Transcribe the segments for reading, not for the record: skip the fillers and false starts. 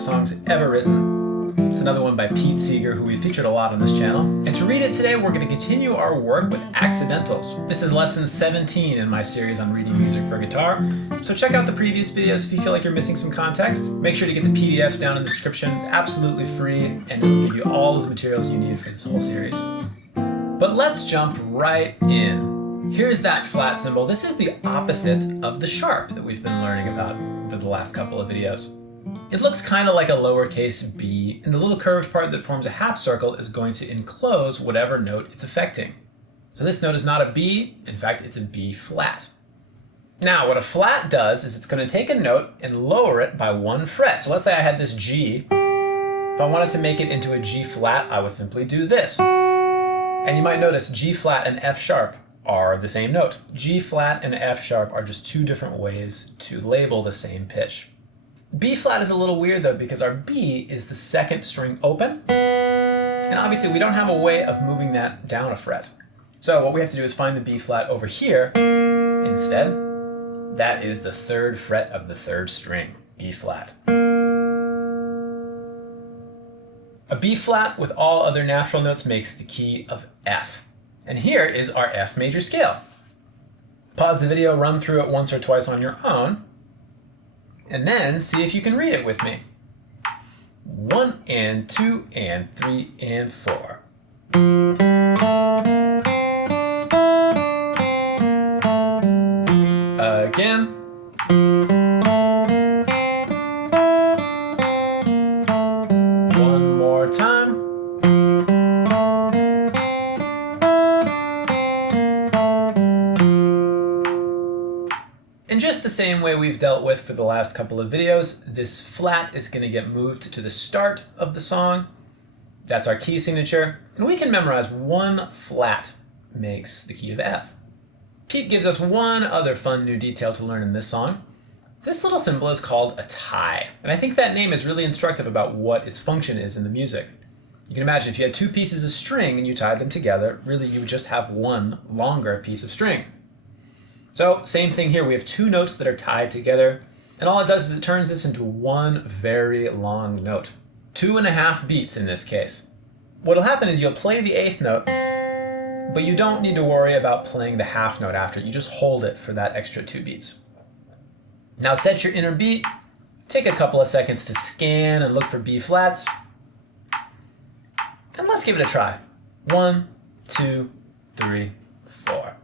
favorite songs ever written. It's another one by Seeger, who we've featured a lot on this channel. And to read it today, we're going to continue our work with accidentals. This is lesson 17 in my series on reading music for guitar. So check out the previous videos if you feel like you're missing some context. Make sure to get the PDF down in the description. It's absolutely free, and it'll give you all of the materials you need for this whole series. But let's jump right in. Here's that flat symbol. This is the opposite of the sharp that we've been learning about for the last couple of videos. It looks kind of like a lowercase b, and the little curved part that forms a half circle is going to enclose whatever note it's affecting. So this note is not a B, in fact it's a B flat. Now what a flat does is it's going to take a note and lower it by one fret. So let's say I had this G. If I wanted to make it into a G flat, I would simply do this. And you might notice G flat and F sharp are the same note. G flat and F sharp are just two different ways to label the same pitch. B flat is a little weird though, because our B is the second string open, and obviously we don't have a way of moving that down a fret. So what we have to do is find the B flat over here instead. That is the third fret of the third string, B flat. A B flat with all other natural notes makes the key of F. And here is our F major scale. Pause the video, run through it once or twice on your own, and then see if you can read it with me. 1 and 2 and 3 and 4. Again. One more time. In just the same way we've dealt with for the last couple of videos, this flat is going to get moved to the start of the song. That's our key signature, and we can memorize one flat makes the key of F. Pete gives us one other fun new detail to learn in this song. This little symbol is called a tie, and I think that name is really instructive about what its function is in the music. You can imagine if you had two pieces of string and you tied them together, really you would just have one longer piece of string. So same thing here, we have two notes that are tied together, and all it does is it turns this into one very long note. 2.5 beats in this case. What'll happen is you'll play the 8th note, but you don't need to worry about playing the half note after. You just hold it for that extra 2 beats. Now set your inner beat, take a couple of seconds to scan and look for B flats, and let's give it a try. 1, 2, 3, 4.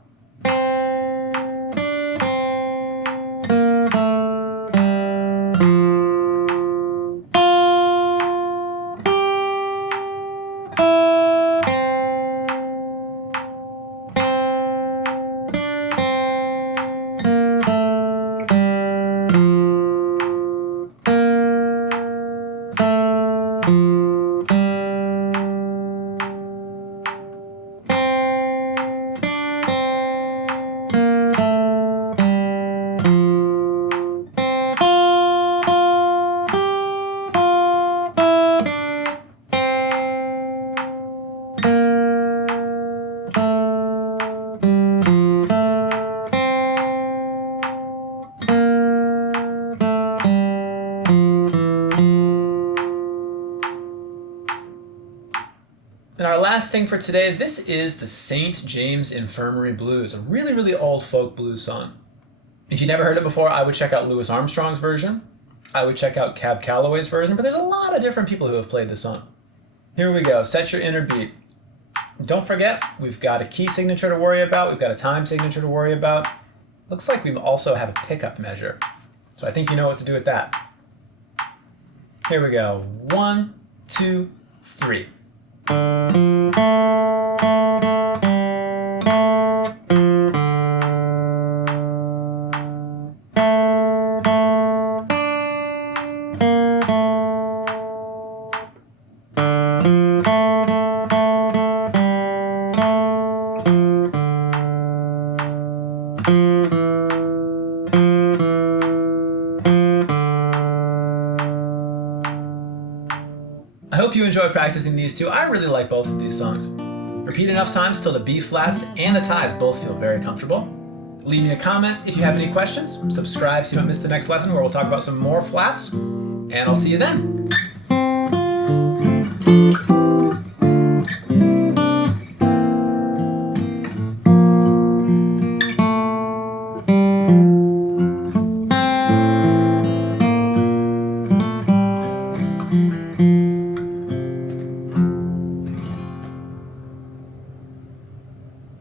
And our last thing for today, this is the St. James Infirmary Blues, a really, really old folk blues song. If you never heard it before, I would check out Louis Armstrong's version. I would check out Cab Calloway's version, but there's a lot of different people who have played this song. Here we go, set your inner beat. Don't forget, we've got a key signature to worry about, we've got a time signature to worry about. Looks like we also have a pickup measure. So I think you know what to do with that. Here we go, 1, 2, 3. I hope you enjoy practicing these two. I really like both of these songs. Repeat enough times till the B flats and the ties both feel very comfortable. Leave me a comment if you have any questions. Subscribe so you don't miss the next lesson where we'll talk about some more flats. and I'll see you then.